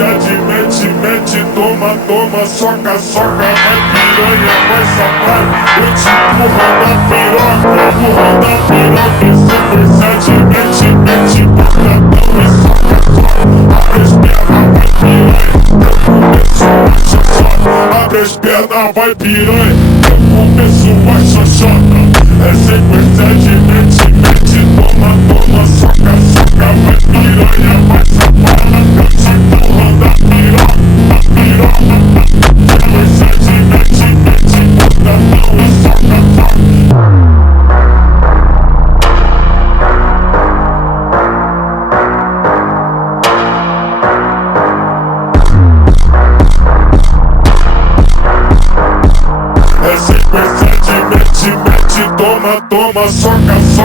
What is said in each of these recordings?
mete, toma, soca, vai piranha, vai safado. Eu te empurro da piroca, se for mete, portadão e soca, abre as pernas, vai piranha, eu começo a xoxota. Abre as pernas, vai piranha, eu começo a xoxota. É sequência de mete, toma, soca, vai piranha, vai safada. Eu te empurro da piroca.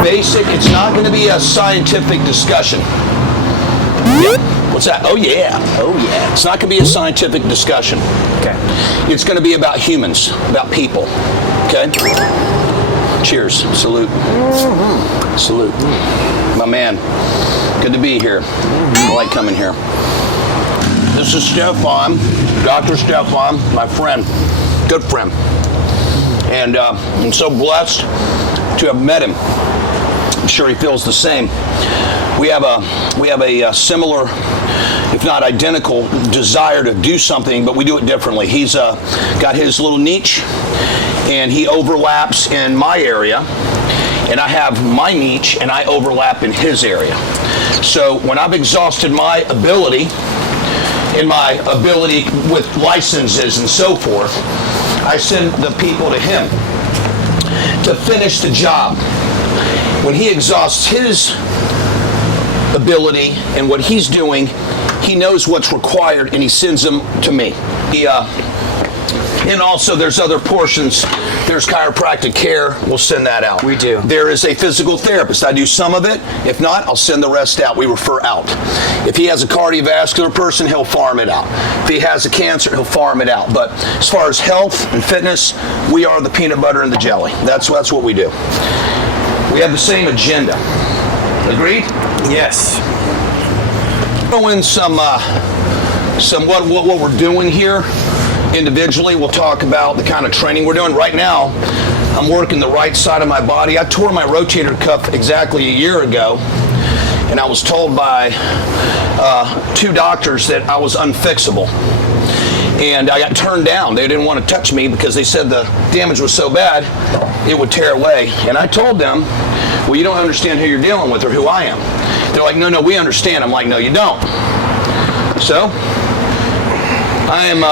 Basic, it's not going to be a scientific discussion. Yeah. What's that? Oh yeah. It's not going to be a scientific discussion. Okay. It's going to be about humans, about people. Okay? Cheers. Salute. Mm-hmm. Salute. My man. Good to be here. I like coming here. This is Stefan, Dr. Stefan, my friend, good friend. And I'm so blessed to have met him. I'm sure he feels the same. We have a similar, if not identical, desire to do something, but we do it differently. He's got his little niche, and he overlaps in my area, and I have my niche, and I overlap in his area. So when I've exhausted my ability, with licenses and so forth, I send the people to him to finish the job. When he exhausts his ability and what he's doing, he knows what's required and he sends them to me. And also there's other portions. There's chiropractic care. We'll send that out. We do. There is a physical therapist. I do some of it. If not, I'll send the rest out. We refer out. If he has a cardiovascular person, he'll farm it out. If he has a cancer, he'll farm it out. But as far as health and fitness, we are the peanut butter and the jelly. That's what we do. We have the same agenda. Agreed? Yes. Throw in some what we're doing here individually. We'll talk about the kind of training we're doing right now. I'm working the right side of my body. I tore my rotator cuff exactly a year ago, and I was told by 2 doctors that I was unfixable. And I got turned down. They didn't want to touch me because they said the damage was so bad it would tear away. And I told them, well, you don't understand who you're dealing with or who I am. They're like, no, we understand. I'm like, no, you don't. So I am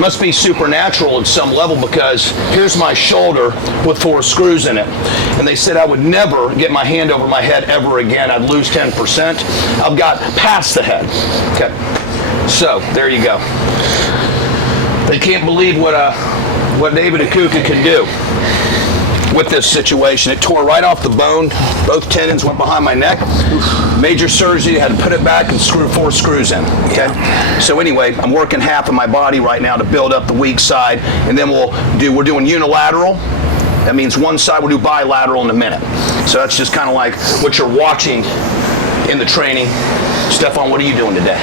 must be supernatural at some level, because here's my shoulder with 4 screws in it. And they said I would never get my hand over my head ever again. I'd lose 10%. I've got past the head. Okay. So there you go. They can't believe what David Akouka can do with this situation. It tore right off the bone. Both tendons went behind my neck. Major surgery, had to put it back and screw 4 screws in. Okay. So anyway, I'm working half of my body right now to build up the weak side, and then we're doing unilateral. That means one side. We'll do bilateral in a minute. So that's just kind of like what you're watching in the training. Stefan, what are you doing today?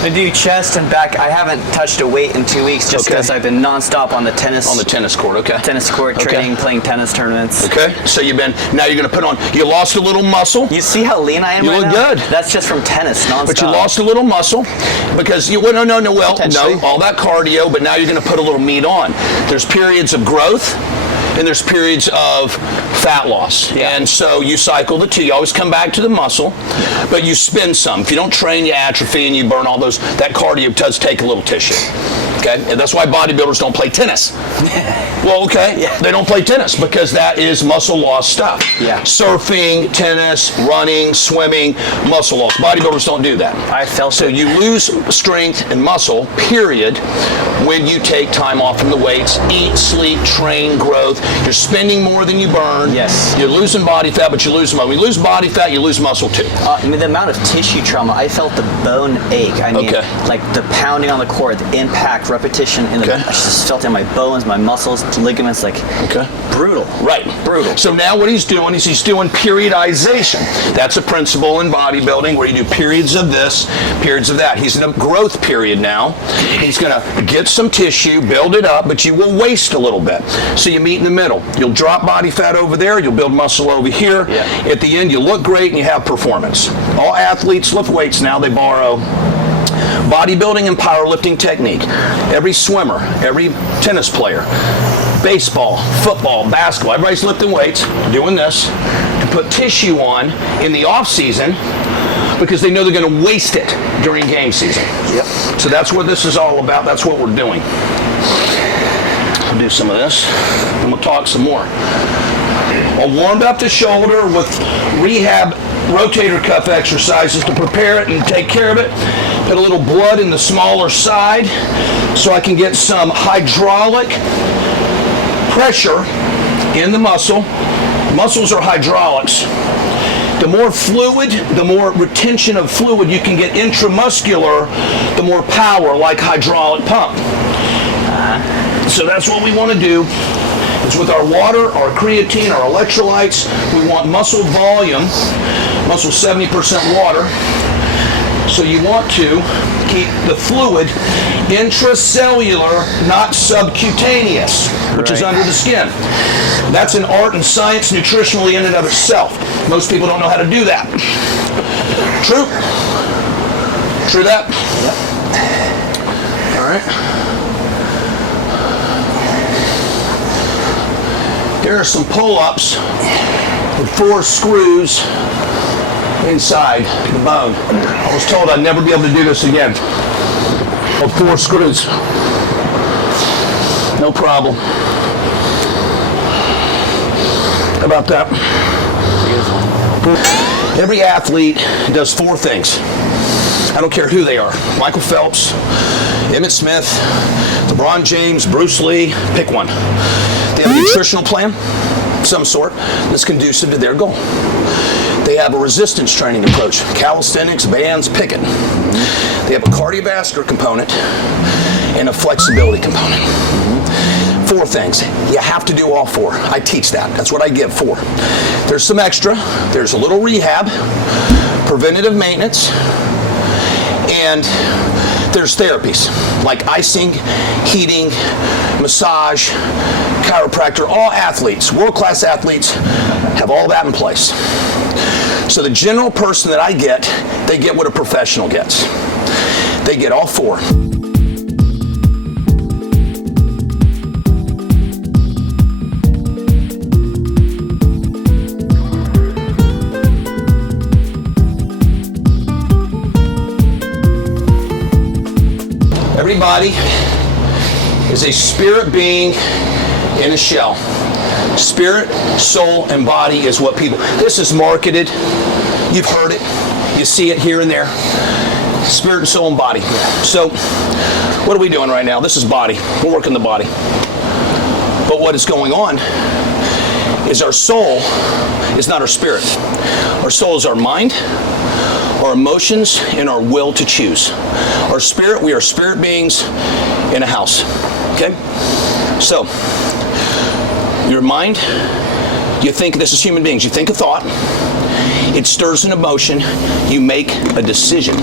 I do chest and back. I haven't touched a weight in 2 weeks just because I've been nonstop on the tennis. On the tennis court, okay. Tennis court, training, playing tennis tournaments. Okay, so now you're going to put on, you lost a little muscle. You see how lean I am right now? You look good. That's just from tennis, nonstop. But you lost a little muscle because no, all that cardio, but now you're going to put a little meat on. There's periods of growth, and there's periods of fat loss. Yeah. And so you cycle the 2. You always come back to the muscle, but you spend some. If you don't train, you atrophy and you burn all those. That cardio does take a little tissue. Okay? And that's why bodybuilders don't play tennis. Well, okay. Yeah. They don't play tennis because that is muscle loss stuff. Yeah. Surfing, tennis, running, swimming, muscle loss. Bodybuilders don't do that. I felt so you lose strength and muscle, period, when you take time off from the weights, eat, sleep, train, growth. You're spending more than you burn. Yes. You're losing body fat, but you lose muscle. When you lose body fat, you lose muscle too. The amount of tissue trauma, I felt the bone ache. I mean, like the pounding on the cord, the impact repetition in the. Okay. I just felt it in my bones, my muscles, ligaments, like brutal. Right. Brutal. So now what he's doing is he's doing periodization. That's a principle in bodybuilding where you do periods of this, periods of that. He's in a growth period now. He's going to get some tissue, build it up, but you will waste a little bit. So you meet in the middle. You'll drop body fat over there, you'll build muscle over here. Yeah. At the end, you look great and you have performance. All athletes lift weights now. They borrow bodybuilding and powerlifting technique. Every swimmer, every tennis player, baseball, football, basketball, everybody's lifting weights, doing this, to put tissue on in the off season because they know they're going to waste it during game season. Yep. So that's what this is all about. That's what we're doing. We'll do some of this, and we'll talk some more. I warmed up the shoulder with rehab rotator cuff exercises to prepare it and take care of it. Put a little blood in the smaller side so I can get some hydraulic pressure in the muscle. Muscles are hydraulics. The more fluid, the more retention of fluid you can get intramuscular, the more power, like hydraulic pump. So that's what we want to do. It's with our water, our creatine, our electrolytes. We want muscle volume, muscle 70% water. So you want to keep the fluid intracellular, not subcutaneous, which is under the skin. That's an art and science nutritionally in and of itself. Most people don't know how to do that. True? True that? Yep. All right. Here are some pull-ups with 4 screws inside the bone. I was told I'd never be able to do this again. With 4 screws. No problem. How about that? Every athlete does 4 things. I don't care who they are. Michael Phelps, Emmett Smith, LeBron James, Bruce Lee, pick one. They have a nutritional plan of some sort that's conducive to their goal. They have a resistance training approach, calisthenics, bands, pick it. They have a cardiovascular component and a flexibility component. 4 things. You have to do all 4. I teach that. That's what I give 4. There's some extra. There's a little rehab, preventative maintenance, and there's therapies like icing, heating, massage, chiropractor. All athletes, world-class athletes, have all that in place. So the general person that I get, they get what a professional gets. They get all 4. Everybody is a spirit being in a shell. Spirit, soul, and body is what people... This is marketed. You've heard it. You see it here and there. Spirit, soul, and body. So, what are we doing right now? This is body. We're working the body. But what is going on is our soul is not our spirit. Our soul is our mind, our emotions, and our will to choose. Our spirit, we are spirit beings in a house. Okay? So, your mind, you think, this is human beings, you think a thought, it stirs an emotion, you make a decision.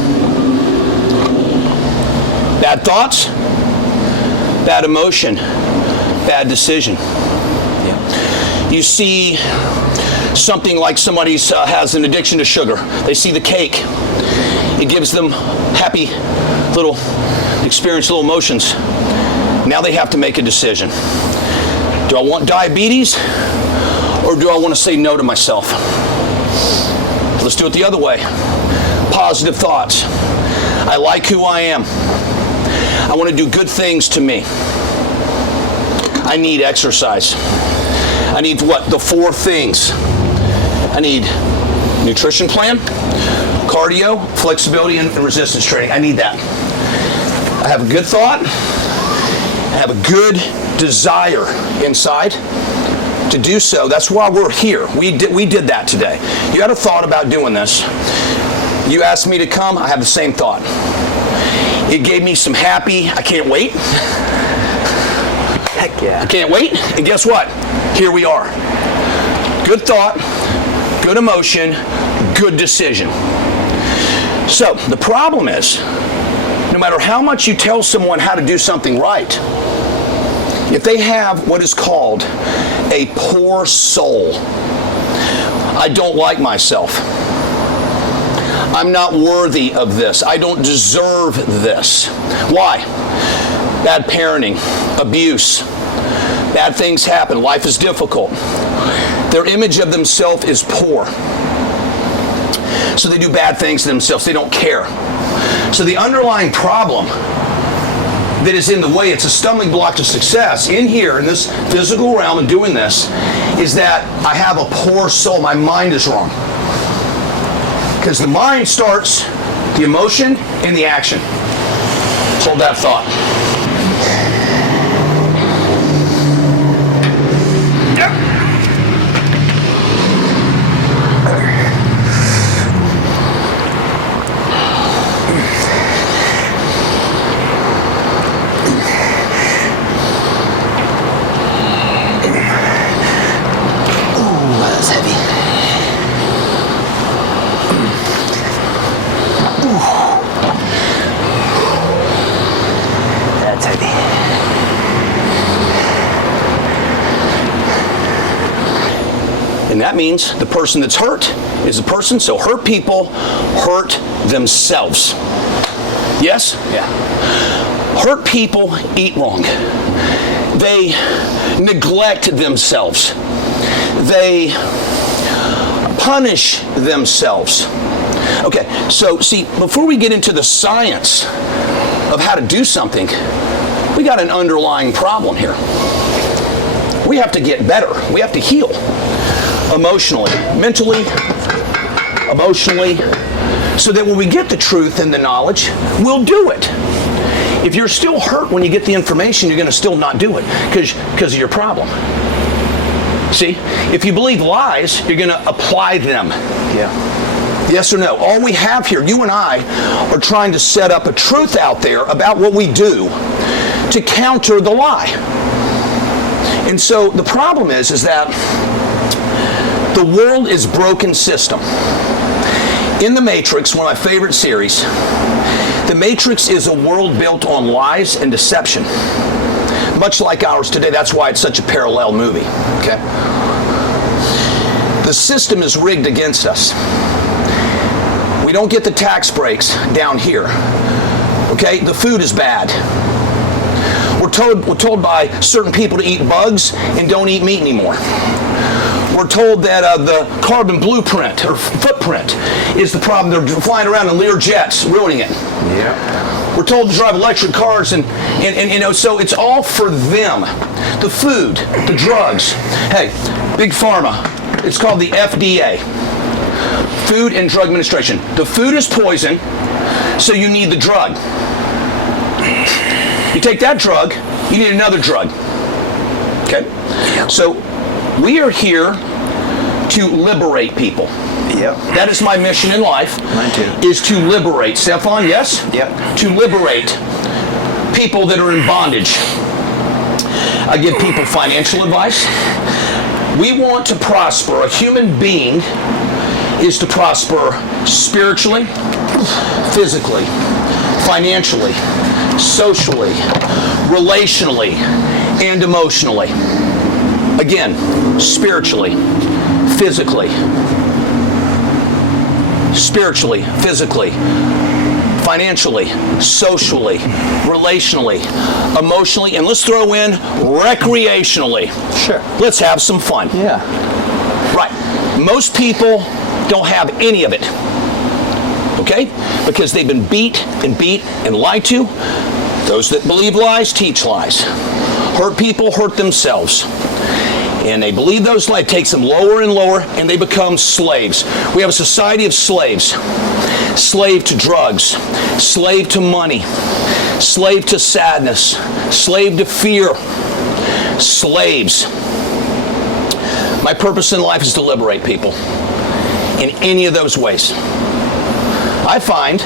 Bad thoughts, bad emotion, bad decision. Yeah. You see something like somebody has an addiction to sugar. They see the cake. It gives them happy little experience, little emotions. Now they have to make a decision. Do I want diabetes or do I want to say no to myself? Let's do it the other way. Positive thoughts. I like who I am. I want to do good things to me. I need exercise. I need what? The 4 things. I need nutrition plan, cardio, flexibility, and resistance training. I need that. I have a good thought. I have a good desire inside to do so. That's why we're here. We did that today. You had a thought about doing this. You asked me to come. I have the same thought. It gave me some happy, I can't wait. Heck yeah. I can't wait. And guess what? Here we are. Good thought, good emotion, good decision. So the problem is, no matter how much you tell someone how to do something right, if they have what is called a poor soul, I don't like myself. I'm not worthy of this. I don't deserve this. Why? Bad parenting, abuse, bad things happen, life is difficult. Their image of themselves is poor. So they do bad things to themselves. They don't care. So the underlying problem that is in the way, it's a stumbling block to success in here, in this physical realm and doing this, is that I have a poor soul. My mind is wrong. Because the mind starts the emotion and the action. Hold that thought. And that means the person that's hurt is the person. So hurt people hurt themselves. Yes? Yeah. Hurt people eat wrong. They neglect themselves. They punish themselves. Okay, so see, before we get into the science of how to do something, we got an underlying problem here. We have to get better. We have to heal. Emotionally, mentally, emotionally, so that when we get the truth and the knowledge, we'll do it. If you're still hurt when you get the information, you're going to still not do it because of your problem. See, if you believe lies, you're going to apply them. Yeah. Yes or no? All we have here, you and I, are trying to set up a truth out there about what we do to counter the lie. And so the problem is that the world is broken system. In The Matrix, one of my favorite series, The Matrix is a world built on lies and deception. Much like ours today, that's why it's such a parallel movie. Okay? The system is rigged against us. We don't get the tax breaks down here. Okay? The food is bad. We're told by certain people to eat bugs and don't eat meat anymore. We're told that the carbon blueprint or footprint is the problem. They're flying around in Lear jets, ruining it. Yeah. We're told to drive electric cars and you know, so it's all for them. The food, the drugs. Hey, Big Pharma, it's called the FDA, Food and Drug Administration. The food is poison, so you need the drug. You take that drug, you need another drug. Okay? So we are here to liberate people. Yep. That is my mission in life. Mine too. Is to liberate. Stefan, yes? Yep. To liberate people that are in bondage. I give people financial advice. We want to prosper. A human being is to prosper spiritually, physically, financially, socially, relationally, and emotionally. Again, spiritually, physically, financially, socially, relationally, emotionally, and let's throw in recreationally. Sure. Let's have some fun. Yeah. Right. Most people don't have any of it. Okay? Because they've been beat and lied to. Those that believe lies teach lies. Hurt people hurt themselves. And they believe those lies, takes them lower and lower, and they become slaves. We have a society of slaves. Slave to drugs, slave to money, slave to sadness, slave to fear, slaves. My purpose in life is to liberate people in any of those ways. I find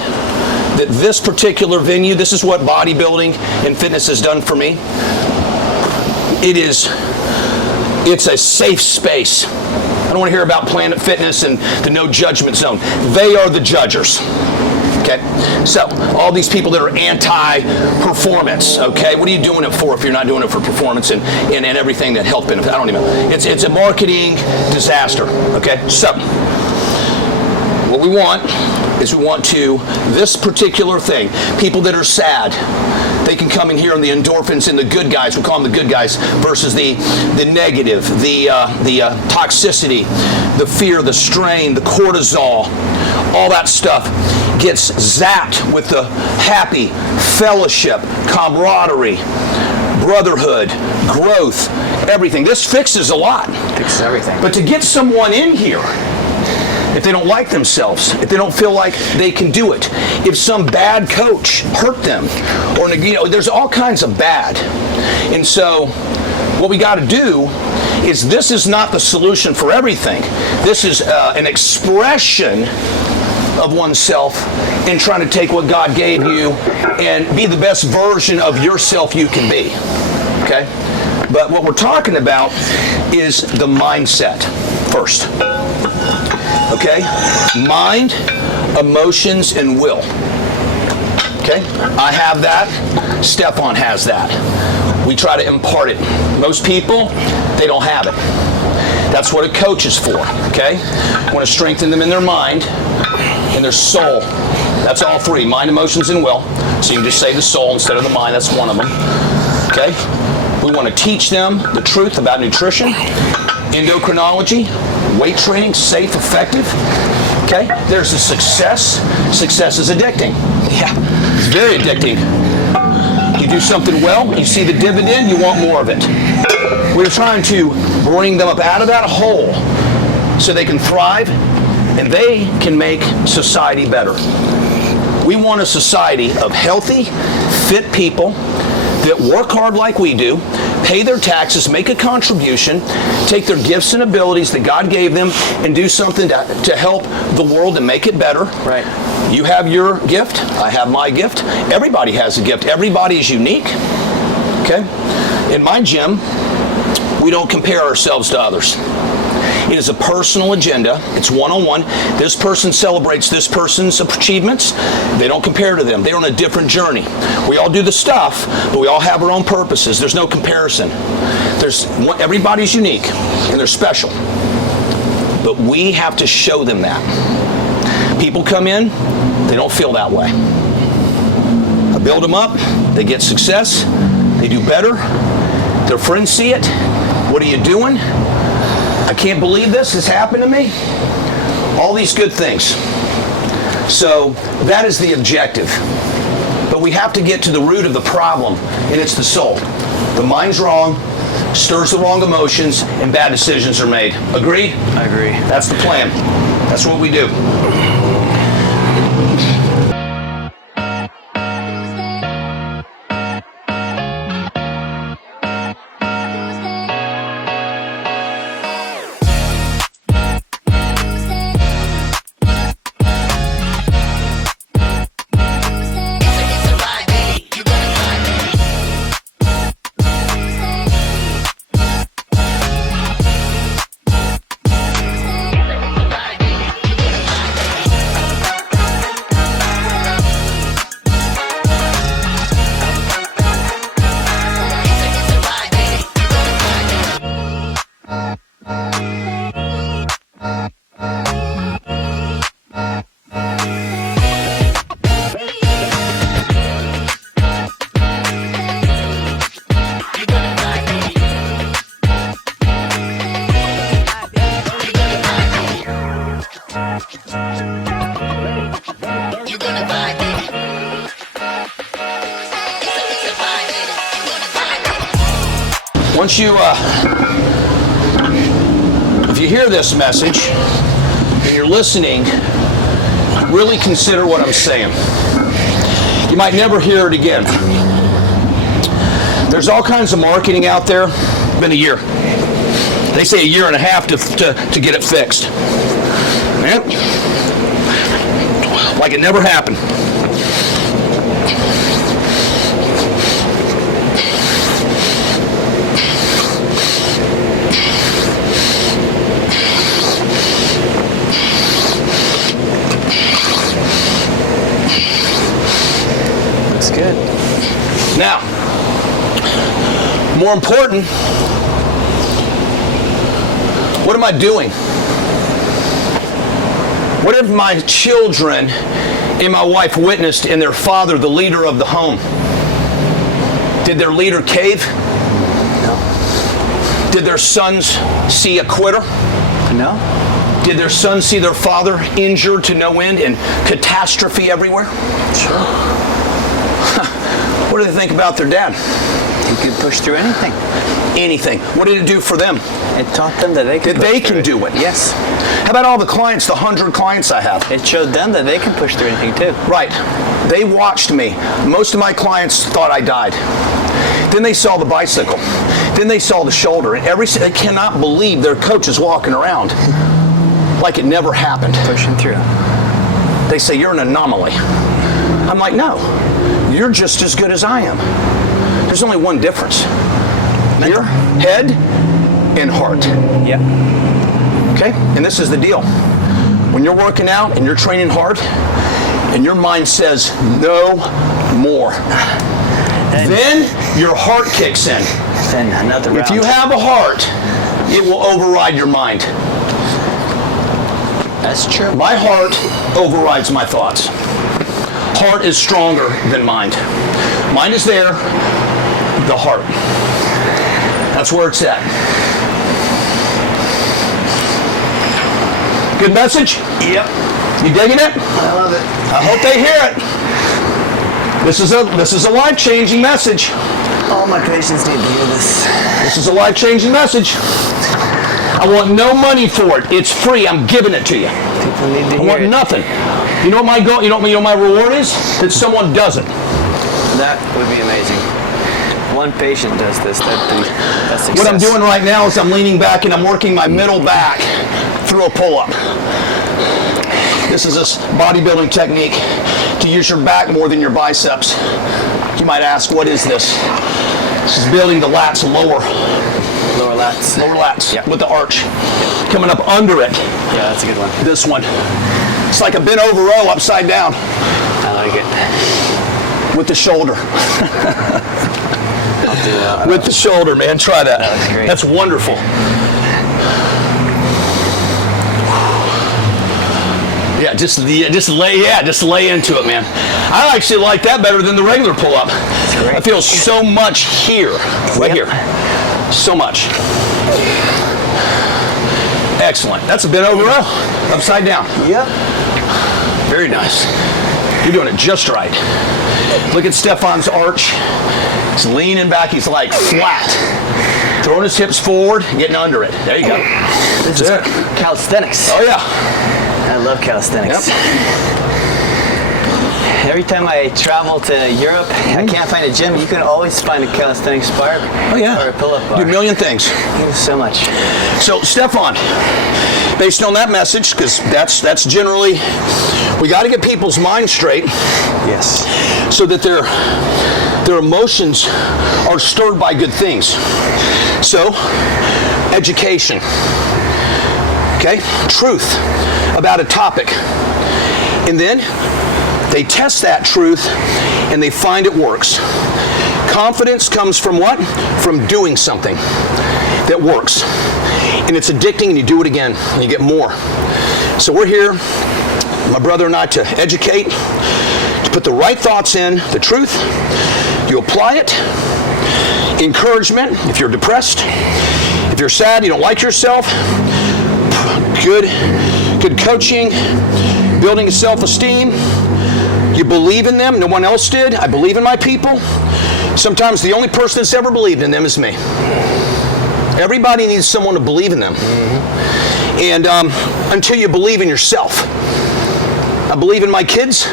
that this particular venue, this is what bodybuilding and fitness has done for me. It's a safe space. I don't want to hear about Planet Fitness and the no judgment zone. They are the judgers. Okay, so all these people that are anti-performance, okay, what are you doing it for if you're not doing it for performance and everything that health benefits? I don't even know. It's a marketing disaster, okay? So what we want is this particular thing, people that are sad, they can come in here on the endorphins and the good guys, we call them the good guys, versus the negative, the toxicity, the fear, the strain, the cortisol, all that stuff gets zapped with the happy fellowship, camaraderie, brotherhood, growth, everything. This fixes a lot. Fixes everything. But to get someone in here, if they don't like themselves, if they don't feel like they can do it, if some bad coach hurt them, or there's all kinds of bad. And so what we got to do is, this is not the solution for everything. This is an expression of oneself in trying to take what God gave you and be the best version of yourself you can be. Okay? But what we're talking about is the mindset first. Okay? Mind, emotions, and will. Okay? I have that. Stefan has that. We try to impart it. Most people, they don't have it. That's what a coach is for. Okay? I want to strengthen them in their mind and their soul. That's all three: mind, emotions, and will. So you can just say the soul instead of the mind. That's one of them. Okay? We want to teach them the truth about nutrition, endocrinology, weight training, safe, effective. Okay? There's the success. Success is addicting. Yeah. It's very addicting. You do something well, you see the dividend, you want more of it. We're trying to bring them up out of that hole so they can thrive and they can make society better. We want a society of healthy, fit people that work hard like we do, pay their taxes, make a contribution, take their gifts and abilities that God gave them and do something to help the world and make it better. Right. You have your gift, I have my gift. Everybody has a gift. Everybody is unique. Okay? In my gym, we don't compare ourselves to others. It is a personal agenda. It's one-on-one. This person celebrates this person's achievements. They don't compare to them. They're on a different journey. We all do the stuff, but we all have our own purposes. There's no comparison. Everybody's unique, and they're special. But we have to show them that. People come in, they don't feel that way. I build them up, they get success, they do better. Their friends see it. What are you doing? I can't believe this has happened to me. All these good things. So that is the objective. But we have to get to the root of the problem, and it's the soul. The mind's wrong, stirs the wrong emotions, and bad decisions are made. Agreed? I agree. That's the plan. That's what we do. Once you, if you hear this message and you're listening, really consider what I'm saying. You might never hear it again. There's all kinds of marketing out there. It's been a year. They say a year and a half to get it fixed. Yep. Like it never happened. That's good. Now, more important, what am I doing? What have my children and my wife witnessed in their father, the leader of the home? Did their leader cave? No. Did their sons see a quitter? No. Did their sons see their father injured to no end and catastrophe everywhere? Sure. What do they think about their dad? He could push through anything. Anything. What did it do for them? It taught them that they can do it. Yes. How about all the clients, the 100 clients I have? It showed them that they can push through anything too. Right. They watched me. Most of my clients thought I died. Then they saw the bicycle. Then they saw the shoulder. And they cannot believe their coach is walking around like it never happened. Pushing through. They say, you're an anomaly. I'm like, no. You're just as good as I am. There's only one difference. Your head and heart. Yep. Okay? And this is the deal. When you're working out and you're training hard and your mind says, no more, then your heart kicks in. Then another round. If you have a heart, it will override your mind. That's true. My heart overrides my thoughts. Heart is stronger than mind. Mind is there, the heart. That's where it's at. Good message? Yep. You digging it? I love it. I hope they hear it. This is a life-changing message. All my patients need to hear this. This is a life-changing message. I want no money for it. It's free. I'm giving it to you. People need to hear I want nothing. You know what my goal? You know what my reward is? That someone doesn't. That would be amazing. One patient does this. That's success. What I'm doing right now is I'm leaning back and I'm working my middle back through a pull-up. This is a bodybuilding technique to use your back more than your biceps. You might ask, what is this? This is building the lats lower. Lower lats. Lower lats, Yep. with the arch. Coming up under it. Yeah, that's a good one. This one. It's like a bent over row upside down. I like it. With the shoulder. I'll do that. With the shoulder, man. Try that. That looks great. That's wonderful. Yeah, just lay into it, man. I actually like that better than the regular pull-up. great. I feel so much here, right here, so much. Excellent. That's a bent over row, upside down. Yep. Very nice. You're doing it just right. Look at Stefan's arch. He's leaning back. He's like flat. Throwing his hips forward, getting under it. There you go. This is calisthenics. Oh, yeah. I love calisthenics. Yep. Every time I travel to Europe, I can't find a gym. You can always find a calisthenics bar Oh, yeah. or a pull-up bar. Do a million things. Thank you so much. So, Stefan, based on that message, because that's generally, we got to get people's minds straight. Yes. So that their emotions are stirred by good things. So, education. Okay? Truth about a topic. And then they test that truth and they find it works. Confidence comes from what? From doing something that works. And it's addicting and you do it again and you get more. So we're here, my brother and I, to educate, to put the right thoughts in, the truth. You apply it. Encouragement, if you're depressed, if you're sad, you don't like yourself. Good coaching, building a self-esteem. You believe in them, no one else did. I believe in my people. Sometimes the only person that's ever believed in them is me. Everybody needs someone to believe in them. And until you believe in yourself. I believe in my kids,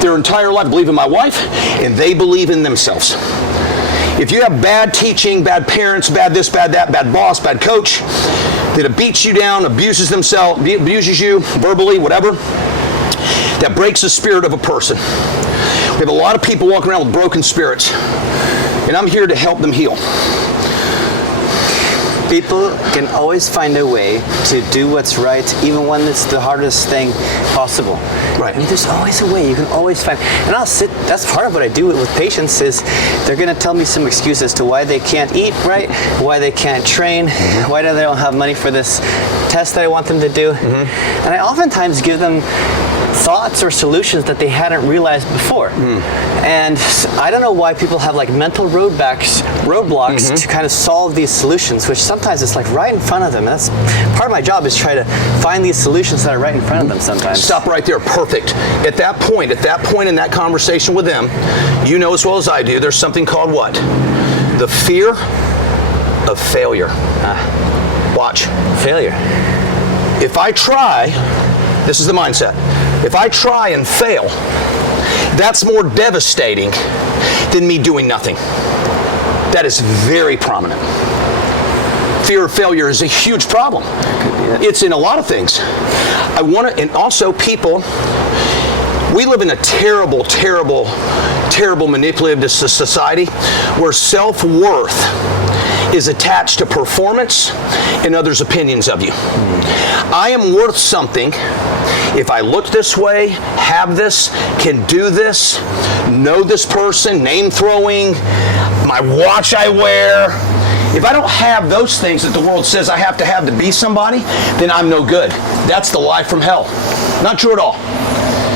their entire life. I believe in my wife, and they believe in themselves. If you have bad teaching, bad parents, bad this, bad that, bad boss, bad coach, that beats you down, abuses you verbally, whatever, that breaks the spirit of a person. We have a lot of people walking around with broken spirits, and I'm here to help them heal. People can always find a way to do what's right, even when it's the hardest thing possible. Right. I mean, there's always a way. You can always find. And that's part of what I do with patients is they're going to tell me some excuse as to why they can't eat right, why they can't train, why they don't have money for this test that I want them to do. And I oftentimes give them thoughts or solutions that they hadn't realized before. And I don't know why people have like mental roadblocks to kind of solve these solutions, which sometimes it's like right in front of them. And that's part of my job, is try to find these solutions that are right in front of them sometimes. Stop right there. Perfect. At that point in that conversation with them, you know as well as I do, there's something called what? The fear of failure. Watch. Failure. If I try, this is the mindset. If I try and fail, that's more devastating than me doing nothing. That is very prominent. Fear of failure is a huge problem. It's in a lot of things. And also people, we live in a terrible, terrible, terrible manipulative society where self-worth is attached to performance and others' opinions of you. I am worth something if I look this way, have this, can do this, know this person, name throwing, my watch I wear. If I don't have those things that the world says I have to be somebody, then I'm no good. That's the lie from hell. Not true at all.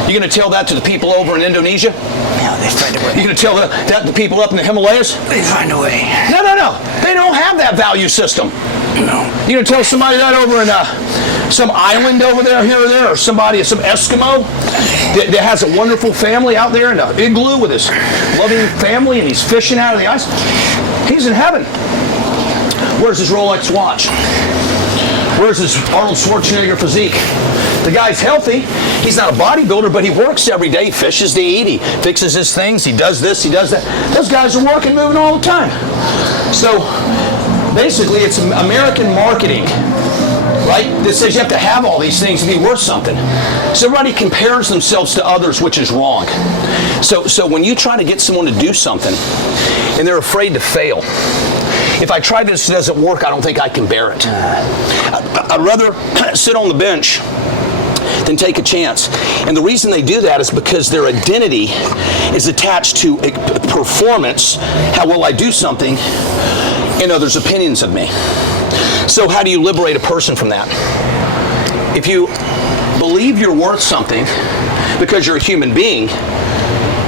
You're going to tell that to the people over in Indonesia? No, they find a way. You're going to tell that to the people up in the Himalayas? They find a way. No. They don't have that value system. No. You're going to tell somebody that over in some island over there, here or there, or some Eskimo that has a wonderful family out there in an igloo with his loving family and he's fishing out of the ice. He's in heaven. Where's his Rolex watch? Where's his Arnold Schwarzenegger physique? The guy's healthy. He's not a bodybuilder, but he works every day. He fishes to eat. He fixes his things. He does this. He does that. Those guys are working, moving all the time. So basically, it's American marketing, right? That says you have to have all these things to be worth something. So everybody compares themselves to others, which is wrong. So when you try to get someone to do something and they're afraid to fail, if I try this, it doesn't work, I don't think I can bear it. I'd rather sit on the bench than take a chance. And the reason they do that is because their identity is attached to performance, how well I do something, and others' opinions of me. So how do you liberate a person from that? If you believe you're worth something because you're a human being,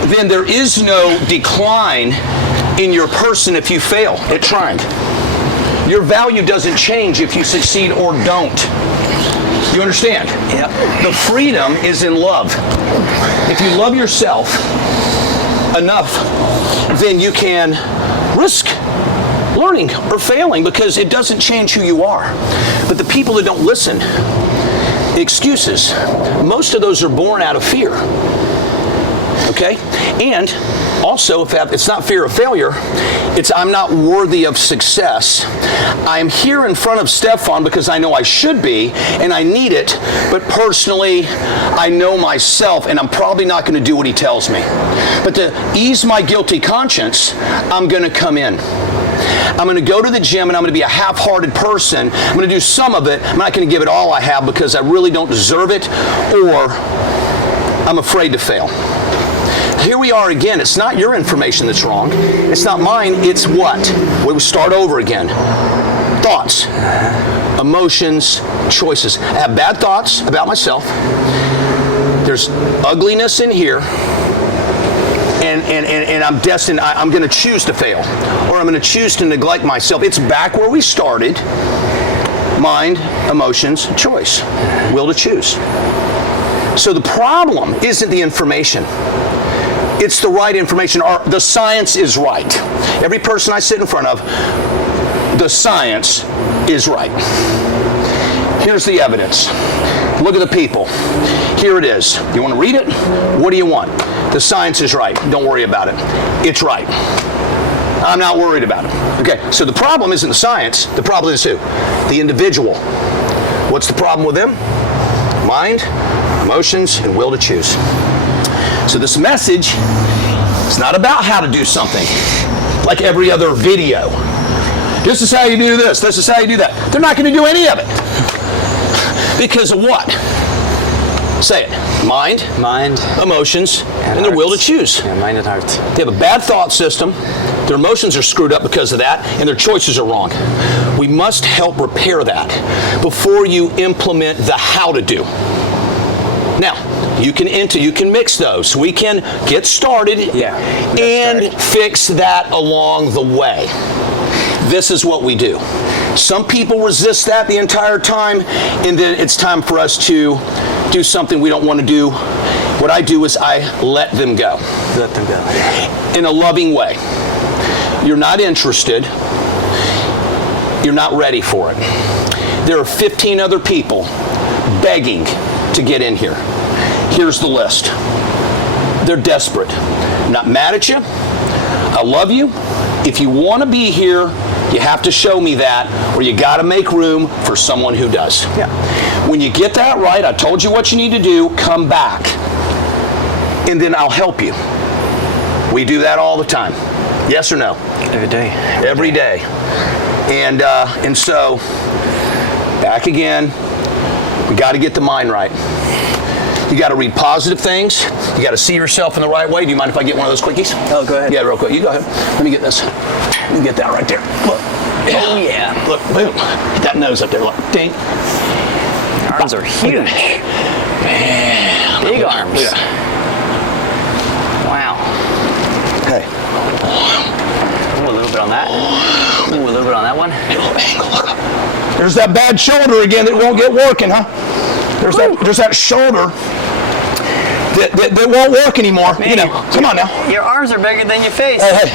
then there is no decline in your person if you fail at trying. Your value doesn't change if you succeed or don't. You understand? Yep. The freedom is in love. If you love yourself enough, then you can risk learning or failing because it doesn't change who you are. But the people that don't listen, excuses, most of those are born out of fear. Okay? And also, if it's not fear of failure, it's I'm not worthy of success. I'm here in front of Stefan because I know I should be, and I need it, but personally, I know myself, and I'm probably not going to do what he tells me. But to ease my guilty conscience, I'm going to come in. I'm going to go to the gym and I'm going to be a half-hearted person. I'm going to do some of it. I'm not going to give it all I have because I really don't deserve it, or I'm afraid to fail. Here we are again. It's not your information that's wrong. It's not mine. It's what? We start over again. Thoughts, emotions, choices. I have bad thoughts about myself. There's ugliness in here. And I'm destined, I'm going to choose to fail. Or I'm going to choose to neglect myself. It's back where we started. Mind, emotions, choice. Will to choose. So the problem isn't the information. It's the right information. The science is right. Every person I sit in front of, the science is right. Here's the evidence. Look at the people. Here it is. You want to read it? What do you want? The science is right. Don't worry about it. It's right. I'm not worried about it. Okay, so the problem isn't the science. The problem is who? The individual. What's the problem with them? Mind, emotions, and will to choose. So this message is not about how to do something like every other video. This is how you do this. This is how you do that. They're not going to do any of it. Because of what? Say it. Mind, emotions, and their will to choose. Yeah, mind and heart. They have a bad thought system. Their emotions are screwed up because of that, and their choices are wrong. We must help repair that before you implement the how to do. Now, you can mix those. We can get started and fix that along the way. This is what we do. Some people resist that the entire time, and then it's time for us to do something we don't want to do. What I do is I let them go. Let them go. In a loving way. You're not interested. You're not ready for it. There are 15 other people begging to get in here. Here's the list. They're desperate. I'm not mad at you. I love you. If you want to be here, you have to show me that, or you got to make room for someone who does. Yeah. When you get that right, I told you what you need to do, come back, and then I'll help you. We do that all the time. Yes or no? Every day. Every day. And so, back again, we got to get the mind right. You got to read positive things. You got to see yourself in the right way. Do you mind if I get one of those quickies? Oh, go ahead. Yeah, real quick. You go ahead. Let me get this. Let me get that right there. Look. Yeah. Oh, yeah. Look, boom. Hit that nose up there. Look. Ding. Arms are huge. Man. Big arms. Yeah. Wow. Hey. Ooh, a little bit on that. Ooh, a little bit on that one. Little angle. Look up. There's that bad shoulder again that won't get working, huh? There's that shoulder that won't work anymore. Man, you know, come on now. Your arms are bigger than your face. Hey.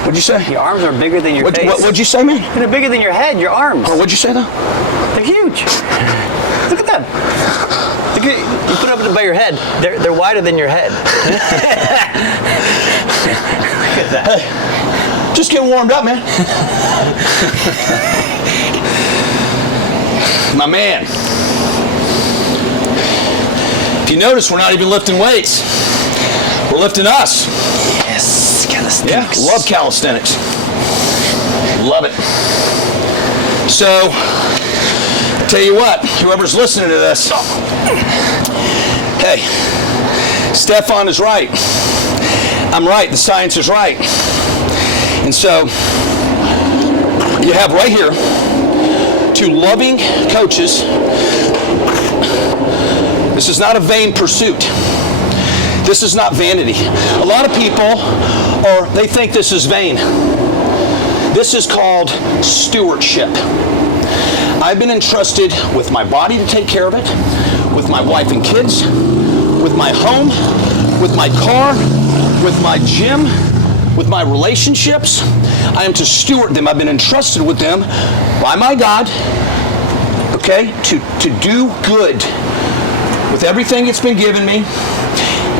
What'd you say? Your arms are bigger than your face. What'd you say, man? And they're bigger than your head, your arms. Oh, what'd you say, though? They're huge. Look at them. You put them up by your head. They're wider than your head. Look at that. Hey, just get warmed up, man. My man. If you notice, we're not even lifting weights. We're lifting us. Yes, calisthenics. Yeah, love calisthenics. Love it. So, I tell you what, whoever's listening to this, hey, Stefan is right. I'm right. The science is right. And so, you have right here 2 loving coaches. This is not a vain pursuit. This is not vanity. A lot of people they think this is vain. This is called stewardship. I've been entrusted with my body to take care of it, with my wife and kids, with my home, with my car, with my gym, with my relationships. I am to steward them. I've been entrusted with them by my God, okay, to do good with everything it's been given me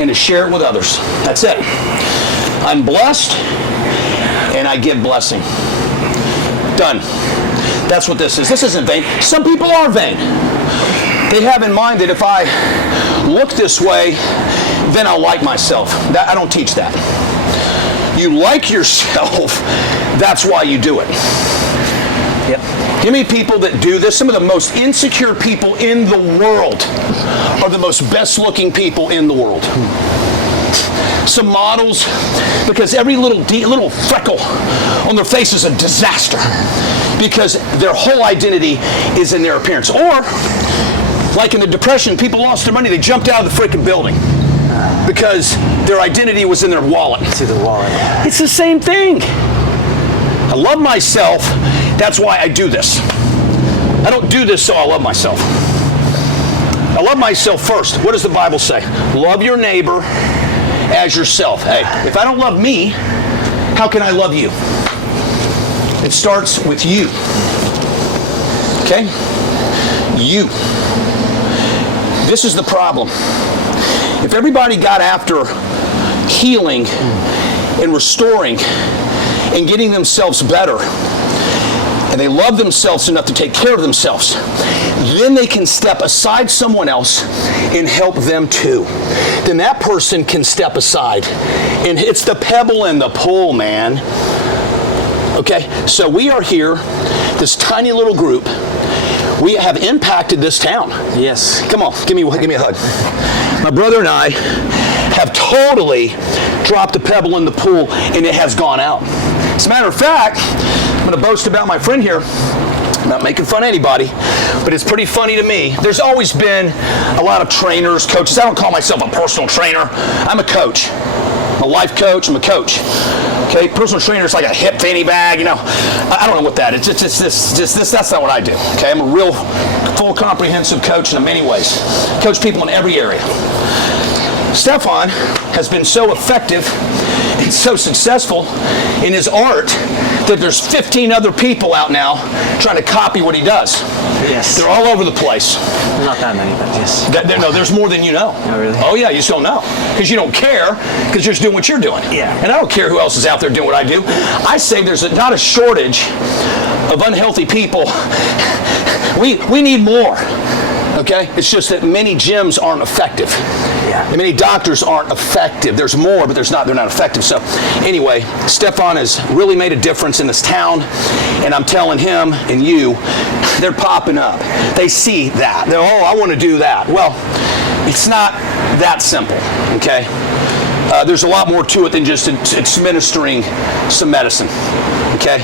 and to share it with others. That's it. I'm blessed and I give blessing. Done. That's what this is. This isn't vain. Some people are vain. They have in mind that if I look this way, then I'll like myself. I don't teach that. You like yourself, that's why you do it. Yep. Give me people that do this. Some of the most insecure people in the world are the most best-looking people in the world. Some models, because every little freckle on their face is a disaster, because their whole identity is in their appearance. Or, like in the Depression, people lost their money. They jumped out of the freaking building because their identity was in their wallet. To the wallet. It's the same thing. I love myself. That's why I do this. I don't do this so I love myself. I love myself first. What does the Bible say? Love your neighbor as yourself. Hey, if I don't love me, how can I love you? It starts with you. Okay? You. This is the problem. If everybody got after healing and restoring and getting themselves better, and they love themselves enough to take care of themselves, then they can step aside someone else and help them too. Then that person can step aside. And it's the pebble and the pull, man. Okay, so we are here, this tiny little group. We have impacted this town. Yes. Come on, give me a hug. My brother and I have totally dropped the pebble in the pool, and it has gone out. As a matter of fact, I'm going to boast about my friend here. I'm not making fun of anybody, but it's pretty funny to me. There's always been a lot of trainers, coaches. I don't call myself a personal trainer. I'm a coach. I'm a life coach. I'm a coach. Okay, personal trainer is like a hip fanny bag, you know. I don't know what that is. That's not what I do. Okay, I'm a real full comprehensive coach in many ways. Coach people in every area. Stefan has been so effective and so successful in his art that there's 15 other people out now trying to copy what he does. Yes. They're all over the place. Not that many, but yes. No, there's more than you know. Oh, really? Oh, yeah, you just don't know. Because you don't care, because you're just doing what you're doing. Yeah. And I don't care who else is out there doing what I do. I say there's not a shortage of unhealthy people. We need more. Okay? It's just that many gyms aren't effective. Yeah. And many doctors aren't effective. There's more, but they're not effective. So anyway, Stefan has really made a difference in this town, and I'm telling him and you, they're popping up. They see that. They're, oh, I want to do that. Well, it's not that simple, okay? There's a lot more to it than just it's administering some medicine, okay?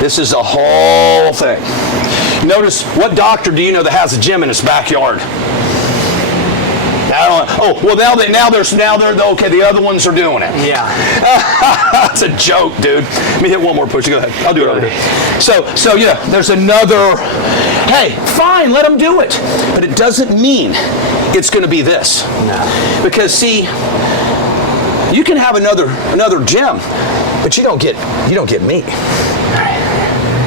This is a whole thing. Notice, what doctor do you know that has a gym in his backyard? Okay, the other ones are doing it. Yeah. That's a joke, dude. Let me hit one more push. Go ahead. I'll do it over here. So yeah, there's another. Hey, fine, let them do it. But it doesn't mean it's going to be this. No. Because see, you can have another gym, but you don't get me.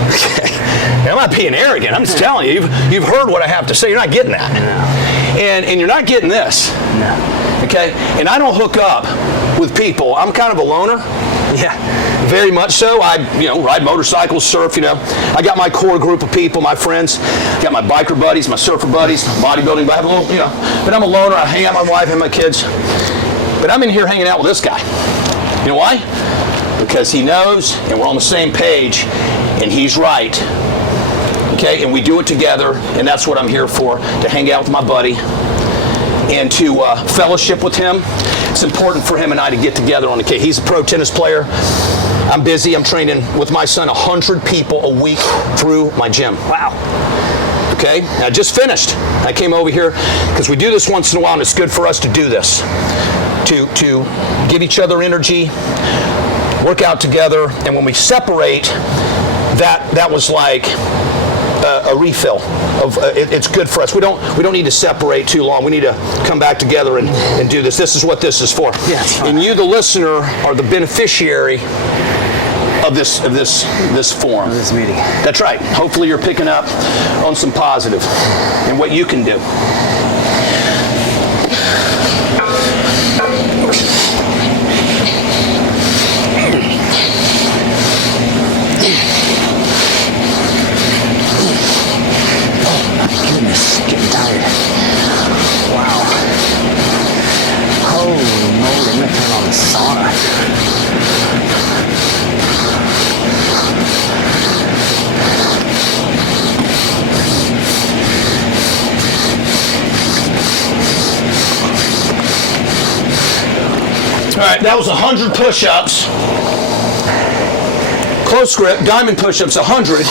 Okay. I'm not being arrogant. I'm just telling you. You've heard what I have to say. You're not getting that. No. And you're not getting this. No. Okay? And I don't hook up with people. I'm kind of a loner. Yeah. Very much so. I, ride motorcycles, surf, I got my core group of people, my friends. I got my biker buddies, my surfer buddies, bodybuilding, but I have a little, but I'm a loner. I hang out with my wife and my kids. But I'm in here hanging out with this guy. You know why? Because he knows, and we're on the same page, and he's right. Okay, and we do it together, and that's what I'm here for, to hang out with my buddy and to fellowship with him. It's important for him and I to get together on the case. He's a pro tennis player. I'm busy. I'm training with my son 100 people a week through my gym. Wow. Okay, I just finished. I came over here because we do this once in a while, and it's good for us to do this, to give each other energy, work out together, and when we separate, that was like a refill of it's good for us. We don't need to separate too long. We need to come back together and do this. This is what this is for. Yes. And you, the listener, are the beneficiary of this forum. Of this meeting. That's right. Hopefully you're picking up on some positive and what you can do. Getting tired. Wow. Holy moly, I'm gonna turn on the sauna. All right, that was 100 push-ups. Close grip, diamond push-ups, 100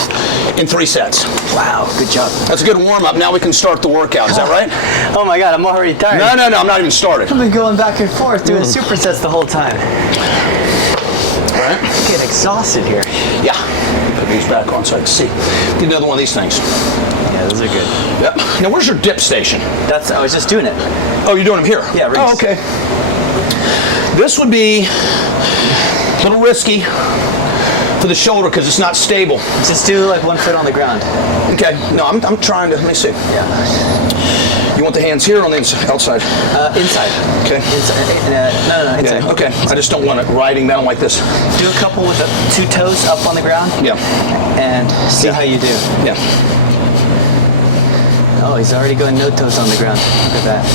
in 3 sets. Wow, good job. That's a good warm-up. Now we can start the workout. Is that right? Oh my God, I'm already tired. No, I'm not even started. I've been going back and forth doing supersets the whole time. All right. I'm getting exhausted here. Yeah. Put these back on so I can see. Get another one of these things. Yeah, those are good. Yep. Now, where's your dip station? I was just doing it. Oh, you're doing them here? Yeah, rings. Oh, okay. This would be a little risky for the shoulder because it's not stable. Just do like 1 foot on the ground. Okay. No, I'm trying to. Let me see. Yeah. You want the hands here or on the outside? Inside. Okay. Inside. No, inside. Yeah, okay. I just don't want it riding down like this. Do a couple with the 2 toes up on the ground. Yeah. And see how you do. Yeah. Oh, he's already going no toes on the ground. Look at that.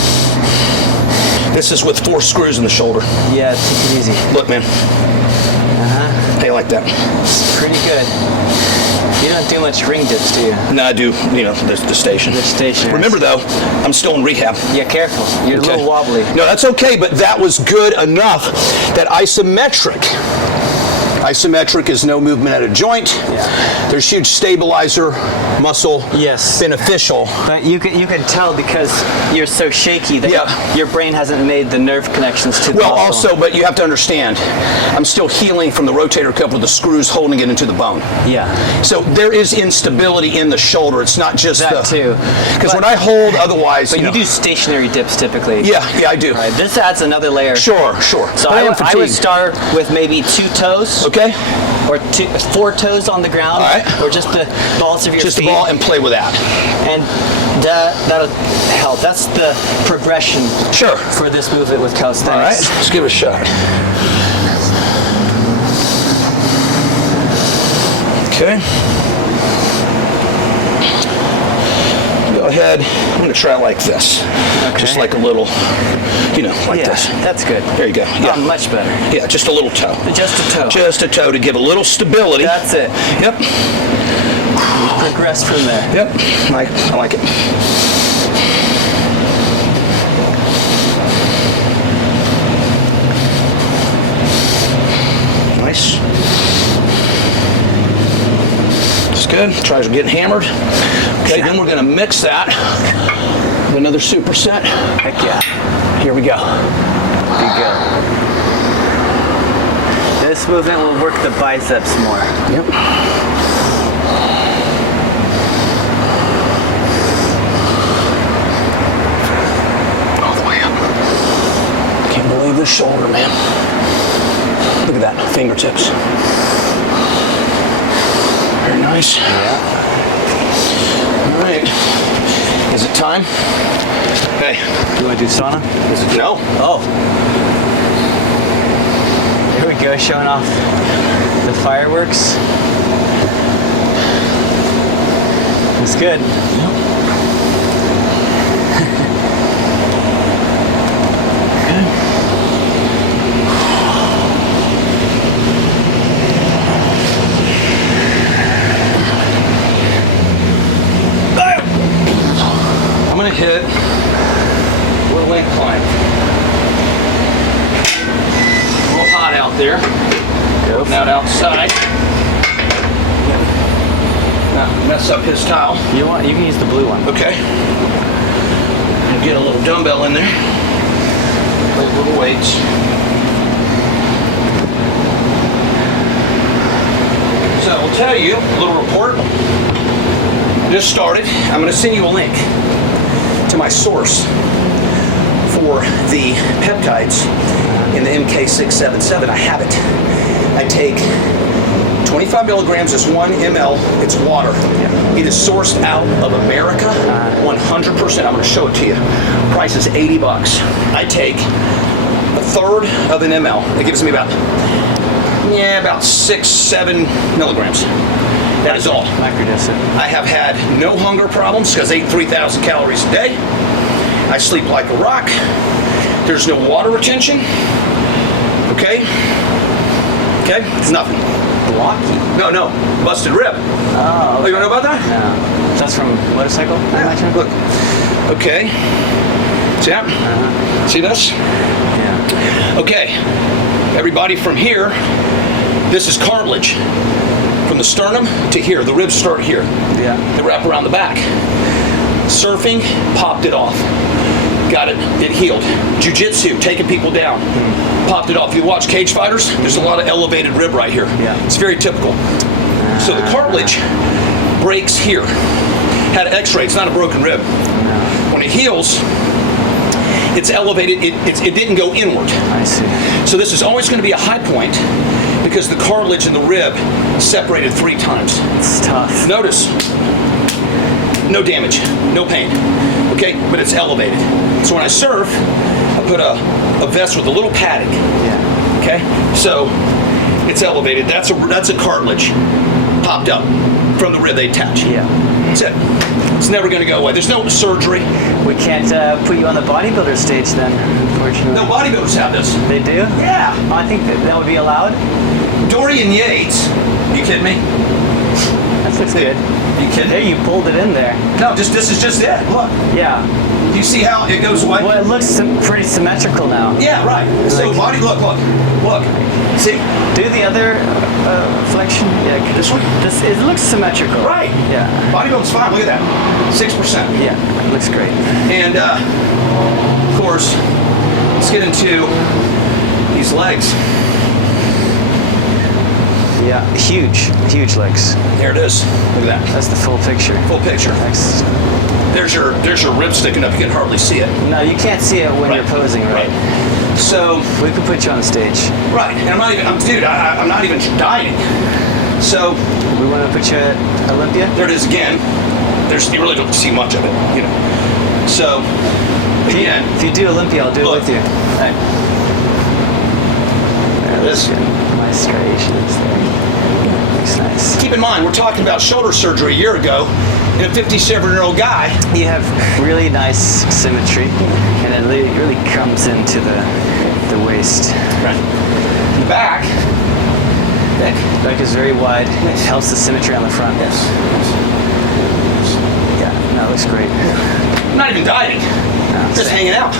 This is with 4 screws in the shoulder. Yeah, take it easy. Look, man. How you like that? It's pretty good. You don't do much ring dips, do you? No, I do, the station. The station. Remember, though, I'm still in rehab. Yeah, careful. You're Okay. a little wobbly. No, that's okay, but that was good enough. That isometric is no movement at a joint. Yeah. There's huge stabilizer, muscle, Yes. beneficial. But you can tell because you're so shaky that Yeah. your brain hasn't made the nerve connections to the Well, muscle. also, but you have to understand, I'm still healing from the rotator cuff with the screws holding it into the bone. Yeah. So there is instability in the shoulder. It's not just That too. Because But- when I hold, otherwise, But you do stationary dips typically. Yeah, I do. Right. This adds another layer. Sure. So But I am would fatigued. start with maybe 2 toes. Okay. Or 4 toes on the ground. All right. Or just the balls of your Just the feet. ball and play with that. And that'll help. That's the progression Sure. for this movement with All right. calisthenics. Let's give it a shot. Okay. Go ahead. I'm going to try like this. Okay. Just like a little, like Yeah, this. that's good. There you go. Yeah. Oh, much better. Yeah, just a little toe. Just a toe. Just a toe to give a little stability. That's it. Yep. Progress from there. Yep. I like it. Nice. That's good. Tries getting hammered. Okay, then we're going to mix that with another superset. Heck yeah. Here we go. Good go. This movement will work the biceps more. Yep. All the way up. Can't believe this shoulder, man. Look at that, fingertips. Very nice. Yeah. All right. Is it time? Hey. You want to do sauna? Is it no? Oh. Here we go, showing off the fireworks. It's good. I'm gonna hit a little incline. A little hot out there. Go. Out outside. Not mess up his towel. You can use the blue one. Okay. And get a little dumbbell in there. Little weights. So I'll tell you a little report. Just started. I'm going to send you a link to my source for the peptides in the MK677. I have it. I take 25 milligrams is 1 ml. It's water. It is sourced out of America, 100%. I'm going to show it to you. Price is $80. I take a third of an ml. It gives me about 6-7 milligrams. That is all. Microdose it. I have had no hunger problems because I ate 3,000 calories a day. I sleep like a rock. There's no water retention. Okay? It's nothing. Blocky. No. Busted rib. Oh, okay. You want to know about that? No. That's from motorcycle? Yeah. Look. Okay. See that? See this? Yeah. Okay. Everybody from here, this is cartilage. From the sternum to here. The ribs start here. Yeah. They wrap around the back. Surfing, popped it off. Got it. It healed. Jiu-jitsu, taking people down. Popped it off. You watch cage fighters, there's a lot of elevated rib right here. Yeah. It's very typical. So the cartilage breaks here. Had an x-ray, it's not a broken rib. When it heals, it's elevated, it didn't go inward. I see. So this is always going to be a high point because the cartilage and the rib separated 3 times. It's tough. Notice, no damage, no pain, okay? But it's elevated. So when I surf, I put a vest with a little padding, Yeah. okay? So it's elevated. That's a cartilage popped up from the rib they attach. Yeah. That's it. It's never going to go away. There's no surgery. We can't put you on the bodybuilder stage then, unfortunately. No, bodybuilders have this. They do? Yeah. I think that would be allowed. Dorian Yates. You kidding me? That looks good. You kidding There, me? you pulled it in there. No, this is just it. Look. Yeah. Do you see how it goes away? Well, it looks pretty symmetrical now. Yeah, right. So Like- body, look. See? Do the other flexion. Yeah. This one? It looks symmetrical. Right. Yeah. Bodybuilding's fine. Look at that. 6%. Yeah. It looks great. And of course, let's get into these legs. Yeah. Huge legs. There it is. Look at that. That's the full picture. Full picture. Next. There's your rib sticking up. You can hardly see it. No, you can't see it when you're posing, right? So, We could put you on stage. right. And I'm not even, I'm not even dieting. So, We want to put you at Olympia. there it is again. You really don't see much of it, you know. So, again, If you do Olympia, I'll do look. it with you. Hey, there it is. My striations there. Looks nice. Keep in mind, we're talking about shoulder surgery a year ago in a 57-year-old guy. You have really nice symmetry, and it really comes into the waist. Right. In the back. Okay. Back is very wide. It helps the symmetry on the front. Yes. Yeah, no, it looks great. I'm not even dieting. Just same. hanging out.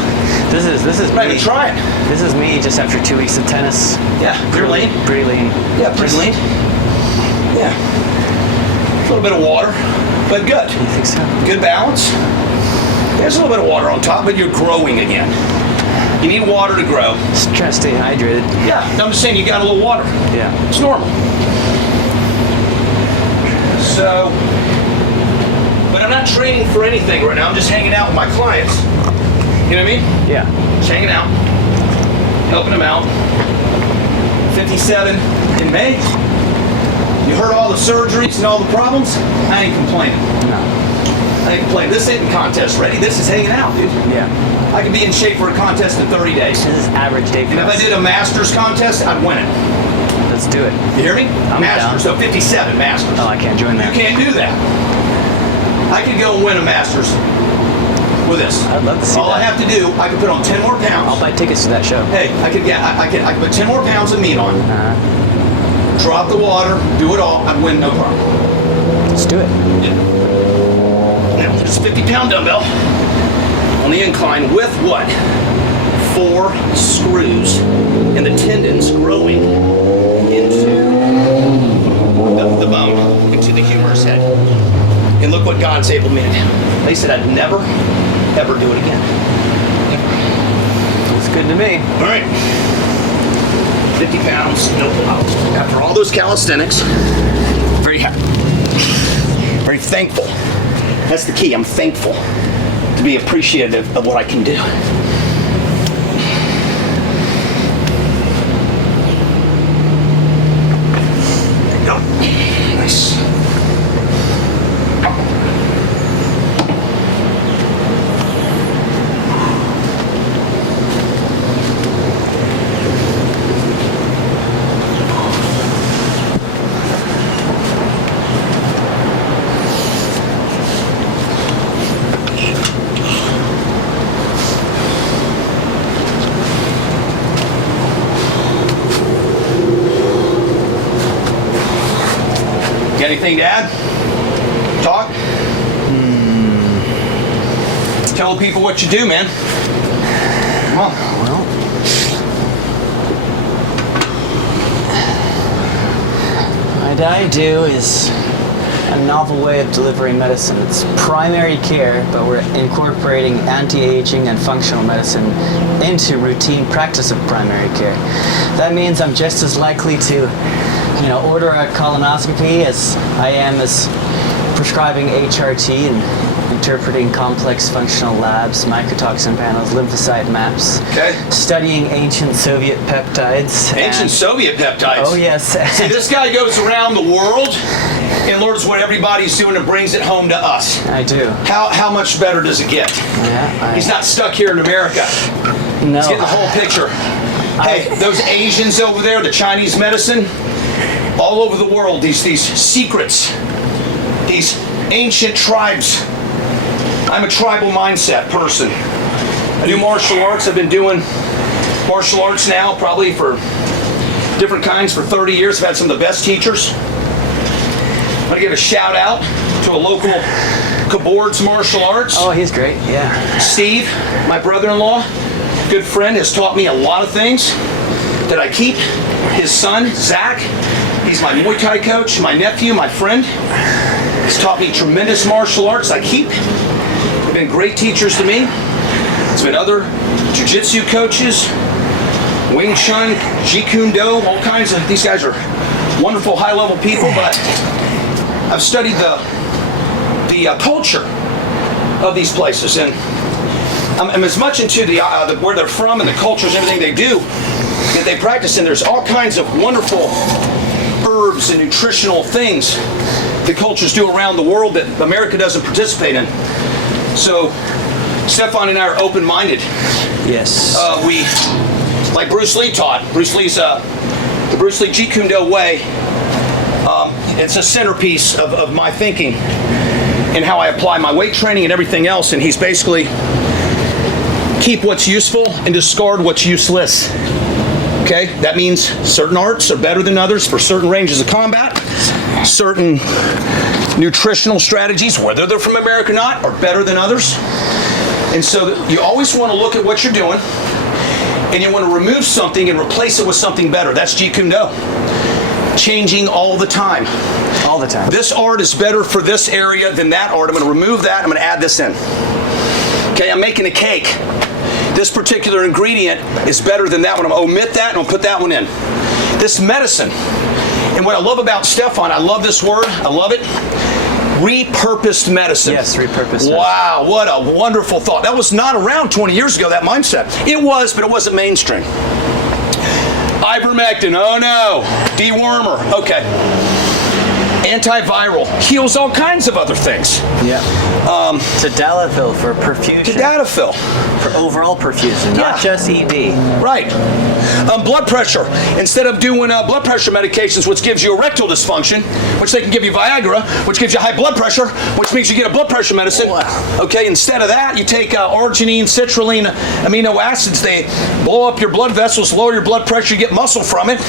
This is I'm not me. even trying. This is me just after 2 weeks of tennis. Yeah, pretty lean. Pretty lean. Yeah, pretty lean. Yeah. A little bit of water, but good. You think so? Good balance. There's a little bit of water on top, but you're growing again. You need water to grow. Just trying to stay hydrated. Yeah, I'm just saying you got a little water. Yeah. It's normal. So, but I'm not training for anything right now. I'm just hanging out with my clients. You know what I mean? Yeah. Just hanging out, helping them out. 57 in May. You heard all the surgeries and all the problems? I ain't complaining. No. I ain't complaining. This isn't contest ready. This is hanging out, dude. Yeah. I could be in shape for a contest in 30 days. This is average day for And if I us. did a Masters contest, I'd win it. Let's do it. You hear me? I'm Masters, down. so 57 Masters. Oh, I can't join You that. can't do that. I could go and win a Masters with this. I'd love to see All I that. have to do, I could put on 10 more pounds. I'll buy tickets to that show. Hey, I could put 10 more pounds of meat on. Uh-huh. Drop the water, do it all. I'd win no problem. Let's do it. Yeah. Now, there's a 50-pound dumbbell on the incline with what? 4 screws and the tendons growing into the bone, into the humerus head. And look what God's able me to do. They said I'd never, ever do it again. Looks good to me. All right. 50 pounds, no problem. After all those calisthenics, very happy. Very thankful. That's the key. I'm thankful to be appreciative of what I can do. There you go. Nice. Got anything to add? Talk? Tell people what you do, man. Come on. Well, what I do is a novel way of delivering medicine. It's primary care, but we're incorporating anti-aging and functional medicine into routine practice of primary care. That means I'm just as likely to, order a colonoscopy as I am as prescribing HRT and interpreting complex functional labs, mycotoxin panels, lymphocyte maps, Okay. studying ancient Soviet peptides. Ancient and- Soviet peptides. Oh, yes. See, this guy goes around the world and learns what everybody's doing and brings it home to us. I do. How much better does it get? Yeah, He's not stuck here in America. No. He's getting the whole picture. Hey, those Asians over there, the Chinese medicine, all over the world, these secrets, these ancient tribes. I'm a tribal mindset person. I do martial arts. I've been doing martial arts now probably for different kinds for 30 years. I've had some of the best teachers. I want to give a shout out to a local Cabourg's martial arts. Oh, he's great, yeah. Steve, my brother-in-law, good friend, has taught me a lot of things that I keep. His son, Zach, he's my Muay Thai coach. My nephew, my friend, has taught me tremendous martial arts I keep. They've been great teachers to me. There's been other jiu-jitsu coaches, Wing Chun, Jeet Kune Do, all kinds of, these guys are wonderful high-level people, but I've studied the culture of these places, and I'm as much into the where they're from and the cultures and everything they do that they practice in. There's all kinds of wonderful herbs and nutritional things the cultures do around the world that America doesn't participate in. So Stefan and I are open-minded. Yes. We, like Bruce Lee taught, Bruce Lee's the Bruce Lee Jeet Kune Do way. It's a centerpiece of my thinking and how I apply my weight training and everything else. And he's basically keep what's useful and discard what's useless. Okay, that means certain arts are better than others for certain ranges of combat. Certain nutritional strategies, whether they're from America or not, are better than others. And so you always want to look at what you're doing, and you want to remove something and replace it with something better. That's Jeet Kune Do. Changing all the time. All the time. This art is better for this area than that art. I'm going to remove that. I'm going to add this in. Okay, I'm making a cake. This particular ingredient is better than that one. I'm going to omit that and I'll put that one in. This medicine. And what I love about Stefan, I love this word. I love it. Repurposed medicine. Yes, repurposed medicine. Wow, what a wonderful thought. That was not around 20 years ago, that mindset. It was, but it wasn't mainstream. Ivermectin, oh no. Dewormer, okay. Antiviral, heals all kinds of other things. Yeah. Tadalafil for perfusion. Tadalafil. For overall perfusion, not just ED. Right. Blood pressure. Instead of doing blood pressure medications, which gives you erectile dysfunction, which they can give you Viagra, which gives you high blood pressure, which means you get a blood pressure medicine. Wow. Okay, instead of that, you take arginine, citrulline, amino acids. They blow up your blood vessels, lower your blood pressure, you get muscle from it,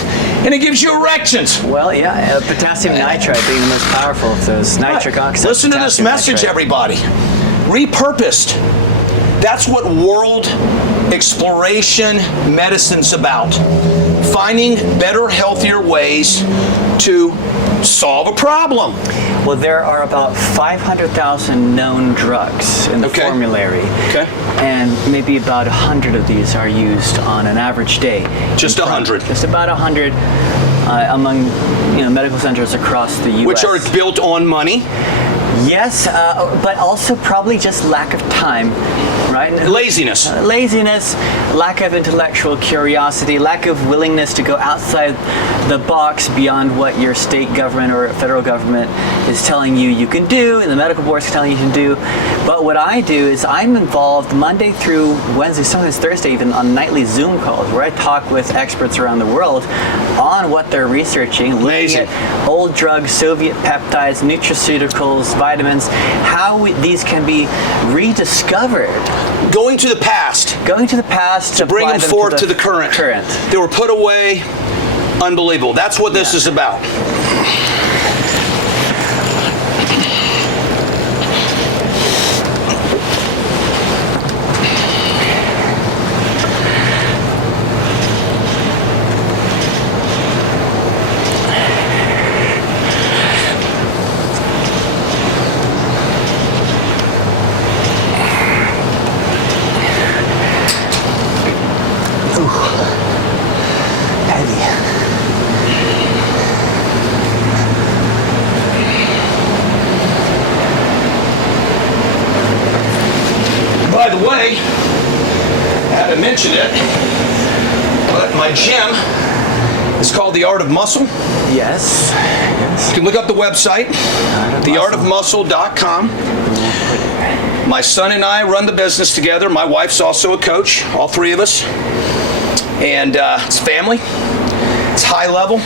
and it gives you erections. Well, yeah, potassium nitrite being the most powerful of those nitric oxides. Listen to this message, everybody. Repurposed. That's what world exploration medicine's about. Finding better, healthier ways to solve a problem. Well, there are about 500,000 known drugs in the formulary. Okay. And maybe about 100 of these are used on an average day. Just 100? Just about 100 among medical centers across the U.S. Which are built on money? Yes, but also probably just lack of time, right? Laziness. Laziness, lack of intellectual curiosity, lack of willingness to go outside the box beyond what your state government or federal government is telling you can do, and the medical board is telling you can do. But what I do is I'm involved Monday through Wednesday, sometimes Thursday even, on nightly Zoom calls where I talk with experts around the world on what they're researching, looking at old drugs, Soviet peptides, nutraceuticals, vitamins, how these can be rediscovered. Going to the past. Going to the past to bring them forth to the current. They were put away. Unbelievable. That's what this is about. By the way, I haven't mentioned it, but my gym is called The Art of Muscle. Yes. You can look up the website, theartofmuscle.com. My son and I run the business together. My wife's also a coach, all three of us. And it's family. It's high level.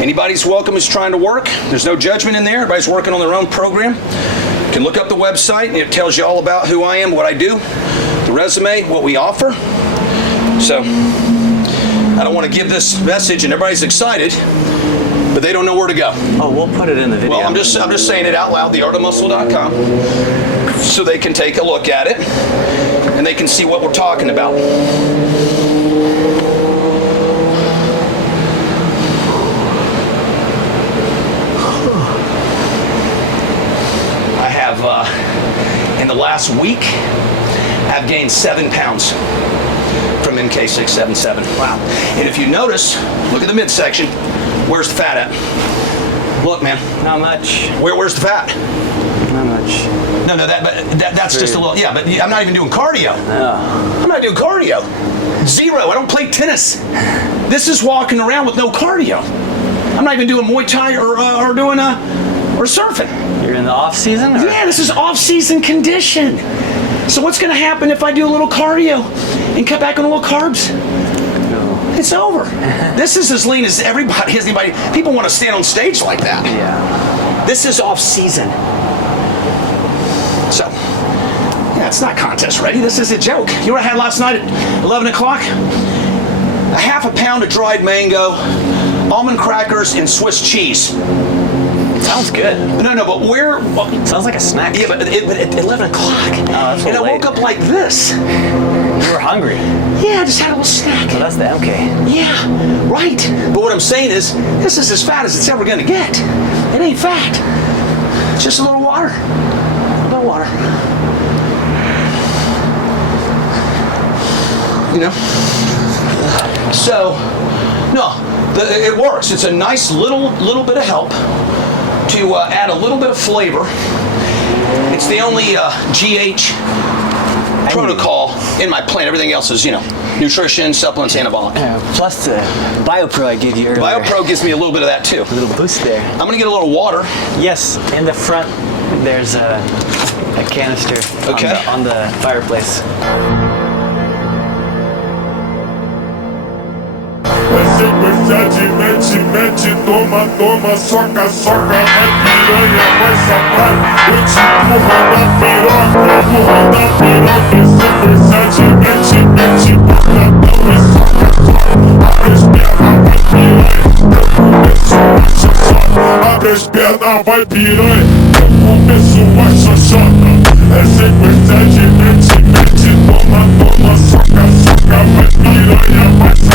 Anybody's welcome who's trying to work. There's no judgment in there. Everybody's working on their own program. You can look up the website and it tells you all about who I am, what I do, the resume, what we offer. So I don't want to give this message and everybody's excited, but they don't know where to go. Oh, we'll put it in the video. Well, I'm just saying it out loud, theartofmuscle.com, so they can take a look at it and they can see what we're talking about. I have, in the last week, I've gained 7 pounds from MK677. Wow. And if you notice, look at the midsection. Where's the fat at? Look, man. Not much. Where's the fat? Not much. No, that's just a little. Yeah, but I'm not even doing cardio. No. I'm not doing cardio. Zero. I don't play tennis. This is walking around with no cardio. I'm not even doing Muay Thai or doing or surfing. You're in the off season? Or? Yeah, this is off-season condition. So what's going to happen if I do a little cardio and cut back on a little carbs? No. It's over. This is as lean as anybody. People want to stand on stage like that. Yeah. This is off-season. So, yeah, it's not contest ready. This is a joke. You know what I had last night at 11 o'clock? A half a pound of dried mango, almond crackers, and Swiss cheese. Sounds good. No, but where? Sounds like a snack. Yeah, but at 11 o'clock. Oh, that's and I late. woke up like this. You were hungry. Yeah, I just had a little snack. So that's the MK. Yeah, right. But what I'm saying is, this is as fat as it's ever gonna get. It ain't fat. It's just a little water. A little water. You know? So, no, it works. It's a nice little bit of help to add a little bit of flavor. It's the only GH protocol in my plan. Everything else is, nutrition, supplements, anabolic. Plus the BioPro I gave you earlier. BioPro gives me a little bit of that too. A little boost there. I'm gonna get a little water. Yes, in the front there's a canister on the fireplace. Vai sequência de mete, toma, soca, vai piranha, vai safar. Eu te empurro da piroca, sequência de mete, portadão e soca, abre as pernas, vai piranha, eu começo a xoxota. Abre as pernas, vai piranha, eu começo a xoxota. É sequência de mete, toma, soca, vai piranha, vai safar.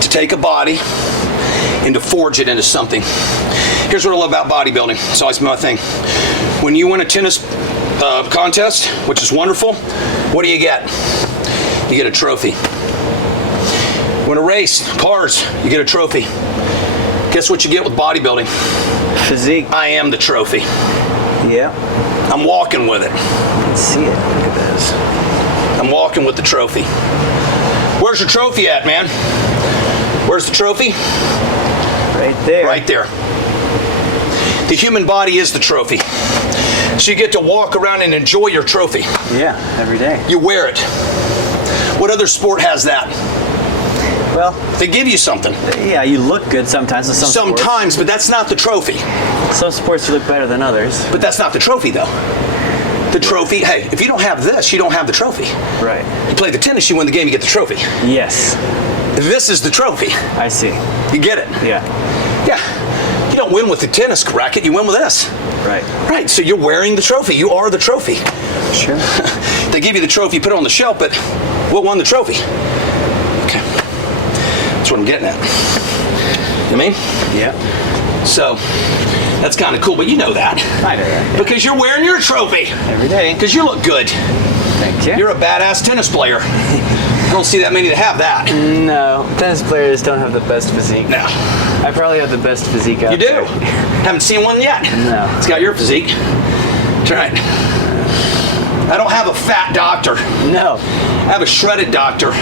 To take a body and to forge it into something. Here's what I love about bodybuilding. It's always been my thing. When you win a tennis contest, which is wonderful, what do you get? You get a trophy. Win a race, cars, you get a trophy. Guess what you get with bodybuilding? Physique. I am the trophy. Yeah. I'm walking with it. Let's see it. Look at this. I'm walking with the trophy. Where's your trophy at, man? Where's the trophy? Right there. Right there. The human body is the trophy. So you get to walk around and enjoy your trophy. Yeah, every day. You wear it. What other sport has that? Well, they give you something. Yeah, you look good sometimes in some Sometimes, sports. But that's not the trophy. Some sports you look better than others. But that's not the trophy, though. The trophy, hey, if you don't have this, you don't have the trophy. Right. You play the tennis, you win the game, you get the trophy. Yes. This is the trophy. I see. You get it? Yeah. Yeah. You don't win with the tennis racket, you win with this. Right. Right, so you're wearing the trophy. You are the trophy. Sure. They give you the trophy, put it on the shelf, but what won the trophy? Okay. That's what I'm getting at. You know what I mean? Yeah. So, that's kind of cool, but you know that. I know that. Yeah. Because you're wearing your trophy. Every day. Because you look good. Thank you. You're a badass tennis player. I don't see that many that have that. No, tennis players don't have the best physique. No. I probably have the best physique out there. You do? there. Haven't seen one yet. No. It's got your physique. That's right. I don't have a fat doctor. No. I have a shredded doctor.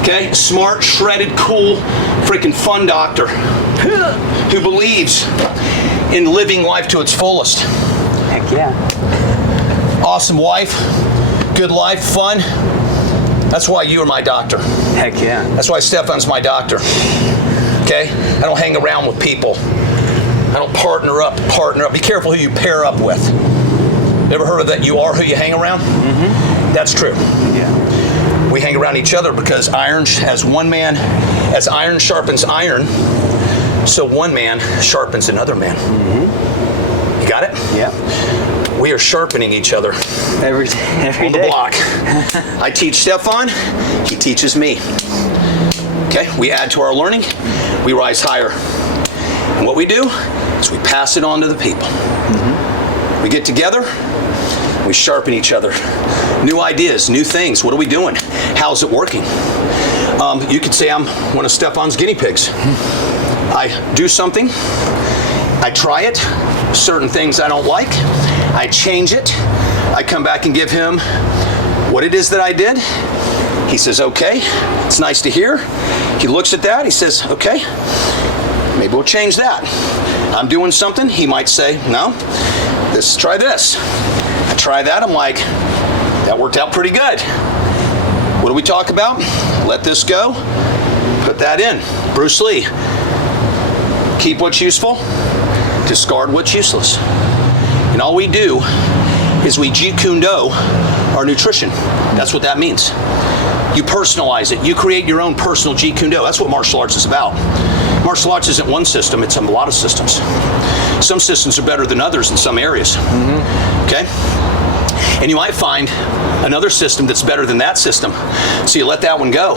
Okay? Smart, shredded, cool, freaking fun doctor who believes in living life to its fullest. Heck yeah. Awesome wife, good life, fun. That's why you are my doctor. Heck yeah. That's why Stefan's my doctor. Okay? I don't hang around with people. I don't partner up. Be careful who you pair up with. You ever heard of that? You are who you hang around? Mm-hmm. That's true. Yeah. We hang around each other because iron, as one man, as iron sharpens iron, so one man sharpens another man. Mm-hmm. You got it? Yeah. We are sharpening each other Every on the day. block. I teach Stefan, he teaches me. Okay, we add to our learning, we rise higher. And what we do is we pass it on to the people. Mm-hmm. We get together, we sharpen each other. New ideas, new things. What are we doing? How's it working? You could say I'm one of Stefan's guinea pigs. I do something, I try it, certain things I don't like, I change it, I come back and give him what it is that I did. He says, okay, it's nice to hear. He looks at that, he says, okay, maybe we'll change that. I'm doing something, he might say, no, try this. I try that, I'm like, that worked out pretty good. What do we talk about? Let this go, put that in. Bruce Lee, keep what's useful, discard what's useless. And all we do is we Jeet Kune Do our nutrition. That's what that means. You personalize it. You create your own personal Jeet Kune Do. That's what martial arts is about. Martial arts isn't one system, it's a lot of systems. Some systems are better than others in some areas. Mm-hmm. Okay? And you might find another system that's better than that system. So you let that one go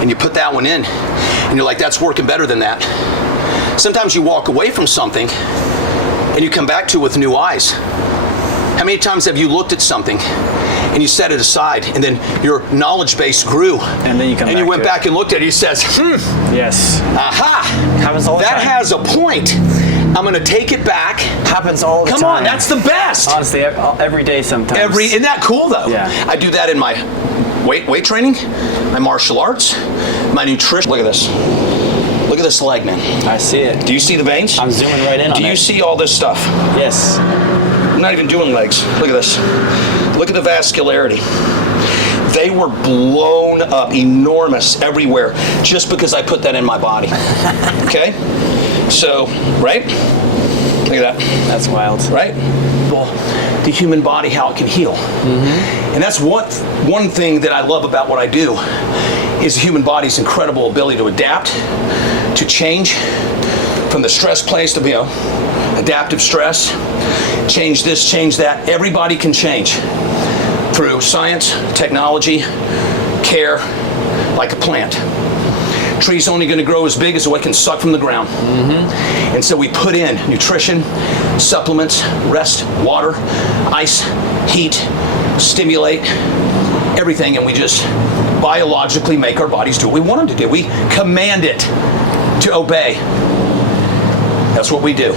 and you put that one in. And you're like, that's working better than that. Sometimes you walk away from something and you come back to it with new eyes. How many times have you looked at something and you set it aside and then your knowledge base grew and then you come and back you went to back it. and looked at it, he says, Yes. aha, Happens all the that time. has a point. I'm gonna take it back. Happens all the Come time. on, that's the best. Honestly, every day sometimes. Isn't that cool though? Yeah. I do that in my weight training, my martial arts, my nutrition. Look at this. Look at this leg, man. I see it. Do you see the veins? I'm zooming right in on it. Do you see all this stuff? Yes. I'm not even doing legs. Look at this. Look at the vascularity. They were blown up, enormous everywhere, just because I put that in my body. Okay? So, right? Look at that. That's wild. Right? Well, the human body, how it can heal. Mm-hmm. And that's one thing that I love about what I do is the human body's incredible ability to adapt, to change from the stress place to, adaptive stress, change this, change that. Everybody can change through science, technology, care, like a plant. Tree's only going to grow as big as what it can suck from the ground. Mm-hmm. And so we put in nutrition, supplements, rest, water, ice, heat, stimulate, everything, and we just biologically make our bodies do what we want them to do. We command it to obey. That's what we do.